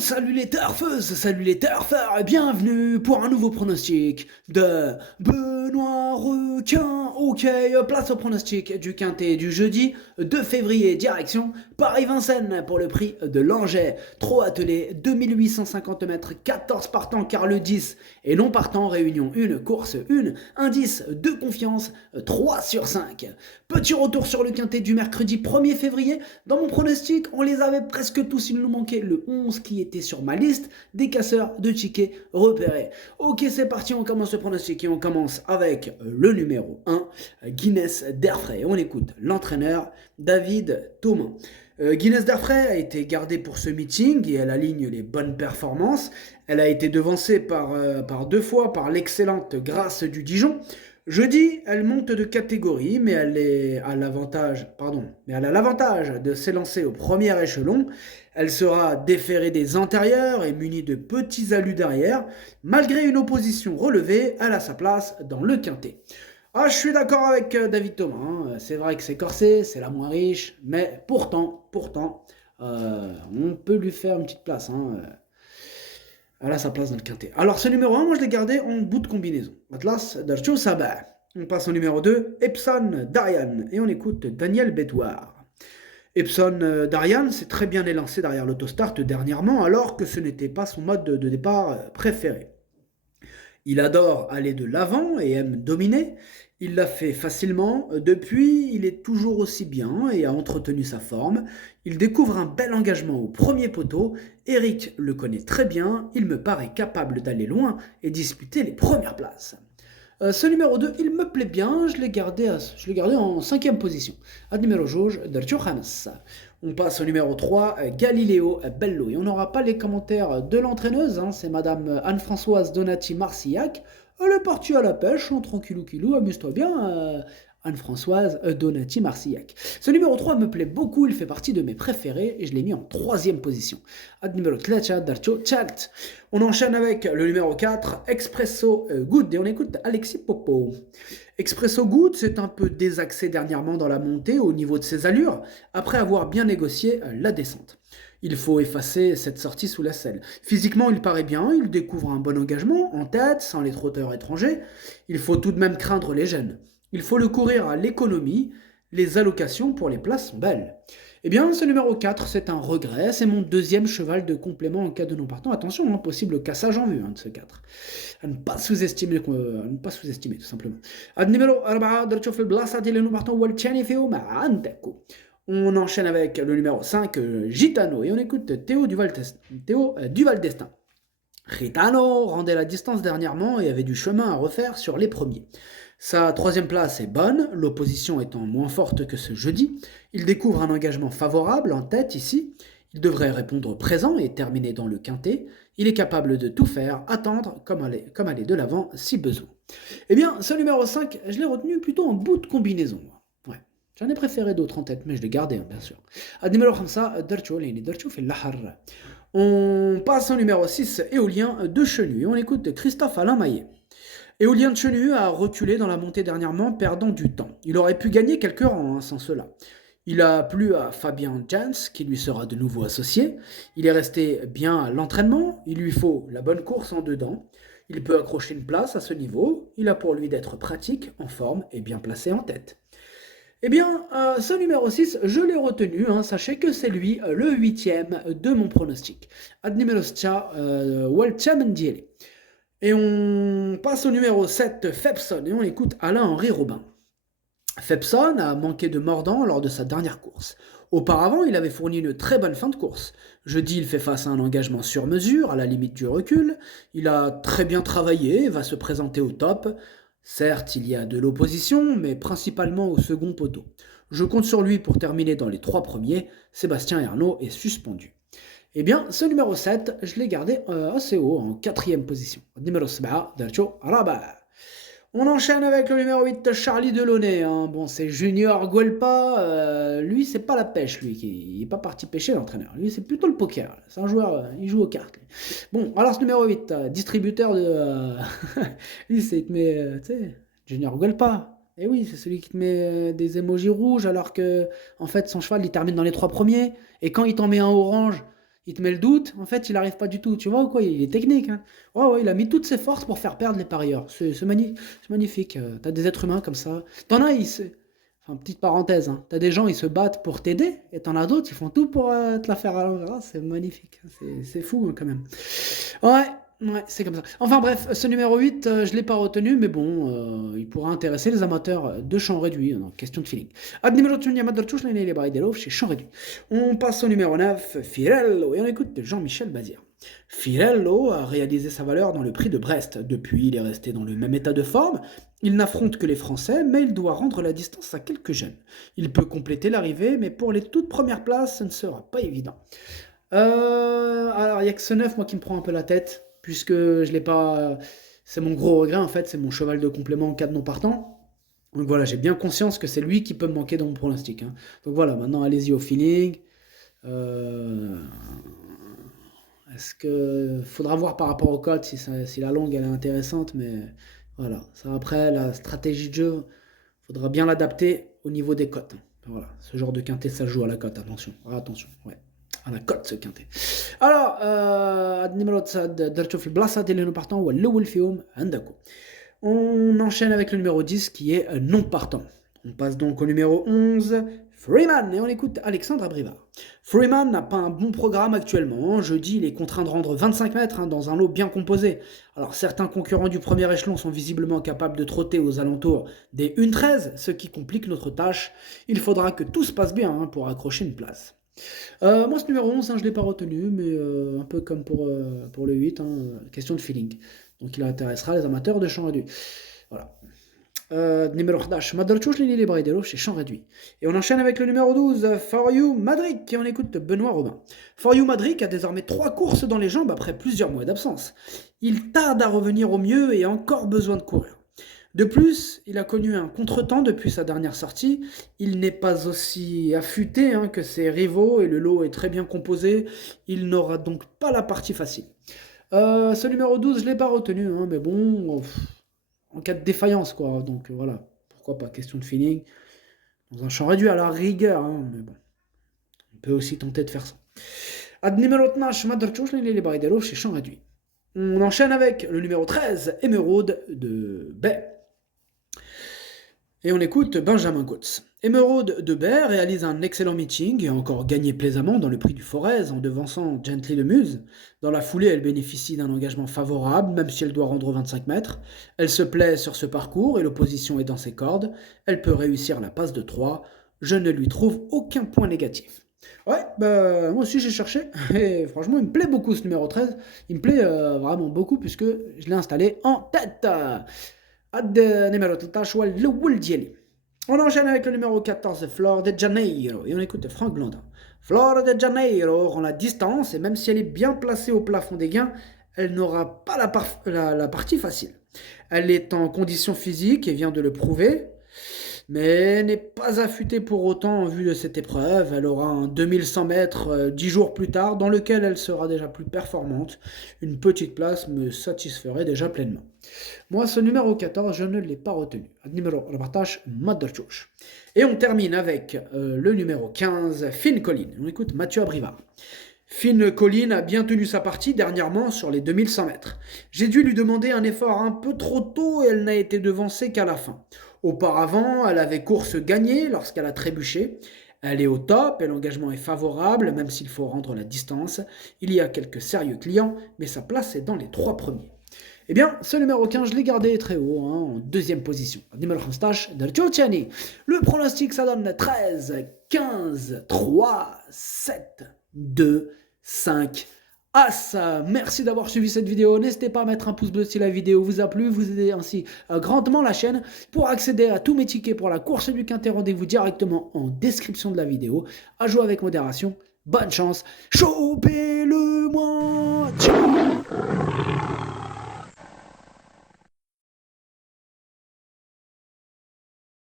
salut les turfeuses, salut les turfeurs, et bienvenue pour un nouveau pronostic de Benoît Requin. Ok, place au pronostic du quintet du jeudi 2 février, direction Paris-Vincennes pour le prix de Langeais. Trop attelé, 2850 mètres, 14 partants car le 10 et non partant, réunion 1, course 1, indice de confiance 3 sur 5. Petit retour sur le quintet du mercredi 1er février. Dans mon pronostic, on les avait presque tous, il nous manquait le 11 qui était sur ma liste des casseurs de tickets repérés. Ok, c'est parti, on commence le pronostic et on commence avec le numéro 1, Guinness d'Airfray. On écoute l'entraîneur David Thomas. Guinness d'Airfray a été gardée pour ce meeting et elle aligne les bonnes performances. Elle a été devancée par deux fois par l'excellente Grâce du Dijon. Jeudi, elle monte de catégorie, mais elle a l'avantage de s'élancer au premier échelon. Elle sera déférée des antérieurs et munie de petits alus derrière. Malgré une opposition relevée, elle a sa place dans le quintet. Ah, je suis d'accord avec David Thomas, hein. C'est vrai que c'est corsé, c'est la moins riche, mais pourtant, on peut lui faire une petite place, hein. Elle a sa place dans le quintet. Alors ce numéro 1, moi je l'ai gardé en bout de combinaison. Atlas Darcho Sabah. On passe au numéro 2, Epson Darian. Et on écoute Daniel Bétoir. Epson Darian s'est très bien élancé derrière l'autostart dernièrement, alors que ce n'était pas son mode de départ préféré. Il adore aller de l'avant et aime dominer. Il l'a fait facilement. Depuis, il est toujours aussi bien et a entretenu sa forme. Il découvre un bel engagement au premier poteau. Eric le connaît très bien. Il me paraît capable d'aller loin et disputer les premières places. Ce numéro 2, il me plaît bien, je l'ai gardé en cinquième position. Ad numéro Jauge d'Arthur Hamas. On passe au numéro 3, Galileo Bello. Et on n'aura pas les commentaires de l'entraîneuse, hein, c'est Madame Anne-Françoise Donati-Marcillac. Elle est partie à la pêche, en tranquillou, amuse-toi bien, Anne-Françoise Donati-Marcillac. Ce numéro 3 me plaît beaucoup, il fait partie de mes préférés et je l'ai mis en troisième position. Ad numéro 3, d'Arthur Chalt. On enchaîne avec le numéro 4, Expresso Good, et on écoute Alexis Popo. Expresso Good s'est un peu désaxé dernièrement dans la montée au niveau de ses allures, après avoir bien négocié la descente. Il faut effacer cette sortie sous la selle. Physiquement, il paraît bien, il découvre un bon engagement, en tête, sans les trotteurs étrangers. Il faut tout de même craindre les jeunes. Il faut le courir à l'économie, les allocations pour les places sont belles. Eh bien, ce numéro 4, c'est un regret, c'est mon deuxième cheval de complément en cas de non partant. Attention, hein, possible cassage en vue de ce 4. À ne pas sous-estimer, tout simplement. Ad numéro 4, درت في البلاصة ديال non partant والثاني فيهم عندك. On enchaîne avec le numéro 5, Gitano, et on écoute Théo Duval d'Estaing. Gitano rendait la distance dernièrement et avait du chemin à refaire sur les premiers. Sa troisième place est bonne, l'opposition étant moins forte que ce jeudi. Il découvre un engagement favorable en tête ici. Il devrait répondre présent et terminer dans le quintet. Il est capable de tout faire, attendre comme aller de l'avant si besoin. Eh bien, ce numéro 5, je l'ai retenu plutôt en bout de combinaison. Ouais. J'en ai préféré d'autres en tête, mais je l'ai gardé, hein, bien sûr. Numéro 5, Darcho fait l'ahar. On passe au numéro 6, Éolien de Chenu, et on écoute Christophe Alain Maillet. Éolien de Chenu a reculé dans la montée dernièrement, perdant du temps. Il aurait pu gagner quelques rangs sans cela. Il a plu à Fabien Jans, qui lui sera de nouveau associé. Il est resté bien à l'entraînement. Il lui faut la bonne course en dedans. Il peut accrocher une place à ce niveau. Il a pour lui d'être pratique, en forme et bien placé en tête. Eh bien, ce numéro 6, je l'ai retenu. Hein, sachez que c'est lui, le 8e de mon pronostic. Ad numéro 7, Walchamendiele. Et on passe au numéro 7, Fepson, et on écoute Alain-Henri Robin. Fepson a manqué de mordant lors de sa dernière course. Auparavant, il avait fourni une très bonne fin de course. Jeudi, il fait face à un engagement sur mesure, à la limite du recul. Il a très bien travaillé et va se présenter au top. Certes, il y a de l'opposition, mais principalement au second poteau. Je compte sur lui pour terminer dans les 3 premiers. Sébastien Ernaud est suspendu. Eh bien, ce numéro 7, je l'ai gardé assez haut, en 4e position. Numéro 7, Darcho Rabat. On enchaîne avec le numéro 8, Charlie Delaunay. Hein. Bon, c'est Junior Guelpa. Lui, c'est pas la pêche, lui. Il n'est pas parti pêcher, l'entraîneur. Lui, c'est plutôt le poker. C'est un joueur, il joue aux cartes. Lui. Bon, alors ce numéro 8, distributeur de... lui, c'est, il te met, tu sais, Junior Guelpa. Et oui, c'est celui qui te met des émojis rouges, alors que, en fait, son cheval, il termine dans les 3 premiers. Et quand il t'en met un orange... il te met le doute, en fait, il arrive pas du tout. Tu vois ou quoi? Il est technique, hein. Ouais, il a mis toutes ses forces pour faire perdre les parieurs. C'est magnifique. T'as des êtres humains comme ça. T'en as, enfin, petite parenthèse, hein. T'as des gens, ils se battent pour t'aider, et t'en as d'autres, ils font tout pour te la faire à l'envers. Ah, c'est magnifique. C'est fou, hein, quand même. Ouais, c'est comme ça. Enfin bref, ce numéro 8, je ne l'ai pas retenu, mais bon, il pourra intéresser les amateurs de champ réduit, donc question de feeling. Chez champ réduit. On passe au numéro 9, Firello, et on écoute Jean-Michel Bazir. Firello a réalisé sa valeur dans le prix de Brest. Depuis, il est resté dans le même état de forme. Il n'affronte que les Français, mais il doit rendre la distance à quelques jeunes. Il peut compléter l'arrivée, mais pour les toutes premières places, ce ne sera pas évident. Alors, il n'y a que ce 9, moi, qui me prend un peu la tête, puisque je l'ai pas. C'est mon gros regret, en fait, c'est mon cheval de complément en cas de non partant. Donc voilà, j'ai bien conscience que c'est lui qui peut me manquer dans mon pronostic, hein. Donc voilà, maintenant, allez-y au feeling. Est-ce que. Faudra voir par rapport au code si la longue elle est intéressante, mais voilà. Ça, après, la stratégie de jeu, faudra bien l'adapter au niveau des cotes, hein. Voilà, ce genre de quintet, ça joue à la cote, attention. Ah, attention, ouais. À la cote, ce quintet. Alors, numéro 9, Blassa Deleno partant ou le Wolfium Andako. On enchaîne avec le numéro 10 qui est non partant. On passe donc au numéro 11, Freeman, et on écoute Alexandre Abrivard. Freeman n'a pas un bon programme actuellement. Jeudi, il est contraint de rendre 25 mètres, hein, dans un lot bien composé. Alors, certains concurrents du premier échelon sont visiblement capables de trotter aux alentours des 1,13, ce qui complique notre tâche. Il faudra que tout se passe bien, hein, pour accrocher une place. Moi, ce numéro 11, hein, je ne l'ai pas retenu, mais un peu comme pour le 8, hein, question de feeling. Donc il intéressera les amateurs de champ réduit. Voilà. Numéro 11, Madalchouch Lini Libredero chez Champ Réduit. Et on enchaîne avec le numéro 12, For You Madrid, et on écoute Benoît Robin. For You Madrid a désormais 3 courses dans les jambes après plusieurs mois d'absence. Il tarde à revenir au mieux et a encore besoin de courir. De plus, il a connu un contretemps depuis sa dernière sortie. Il n'est pas aussi affûté, hein, que ses rivaux et le lot est très bien composé. Il n'aura donc pas la partie facile. Ce numéro 12, je ne l'ai pas retenu, hein, mais bon, en cas de défaillance, quoi. Donc voilà, pourquoi pas, question de feeling. Dans un champ réduit à la rigueur, hein, mais bon, on peut aussi tenter de faire ça. Ad numéro 13, Madrchouch, les Baridero chez champ réduit. On enchaîne avec le numéro 13, Émeraude de Baie. Et on écoute Benjamin Coates. Émeraude de Baie réalise un excellent meeting et a encore gagné plaisamment dans le prix du Forez en devançant Gently de Muse. Dans la foulée, elle bénéficie d'un engagement favorable, même si elle doit rendre 25 mètres. Elle se plaît sur ce parcours et l'opposition est dans ses cordes. Elle peut réussir la passe de 3. Je ne lui trouve aucun point négatif. Ouais, bah, moi aussi j'ai cherché, et franchement il me plaît beaucoup ce numéro 13, il me plaît vraiment beaucoup puisque je l'ai installé en tête. Ad numéro 13, le Wuldieli. On enchaîne avec le numéro 14, Flor de Janeiro, et on écoute Franck Blandin. Flor de Janeiro rend la distance, et même si elle est bien placée au plafond des gains, elle n'aura pas la partie facile. Elle est en condition physique et vient de le prouver, mais n'est pas affûtée pour autant en vue de cette épreuve. Elle aura un 2100 mètres 10 jours plus tard, dans lequel elle sera déjà plus performante. Une petite place me satisferait déjà pleinement. Moi, ce numéro 14, je ne l'ai pas retenu. Numéro repartage, Madarchouch. Et on termine avec le numéro 15, Finn Collin. On écoute Mathieu Abrivard. Finn Collin a bien tenu sa partie dernièrement sur les 2100 mètres. J'ai dû lui demander un effort un peu trop tôt et elle n'a été devancée qu'à la fin. Auparavant, elle avait course gagnée lorsqu'elle a trébuché. Elle est au top et l'engagement est favorable, même s'il faut rendre la distance. Il y a quelques sérieux clients, mais sa place est dans les 3 premiers. Eh bien, ce numéro 15, je l'ai gardé très haut, hein, en deuxième position. Numéro 15, le pronostic, ça donne 13, 15, 3, 7, 2, 5, As. Merci d'avoir suivi cette vidéo. N'hésitez pas à mettre un pouce bleu si la vidéo vous a plu. Vous aidez ainsi grandement la chaîne. Pour accéder à tous mes tickets pour la course du quintet, rendez-vous directement en description de la vidéo. À jouer avec modération. Bonne chance. Chopez-le-moi. Ciao.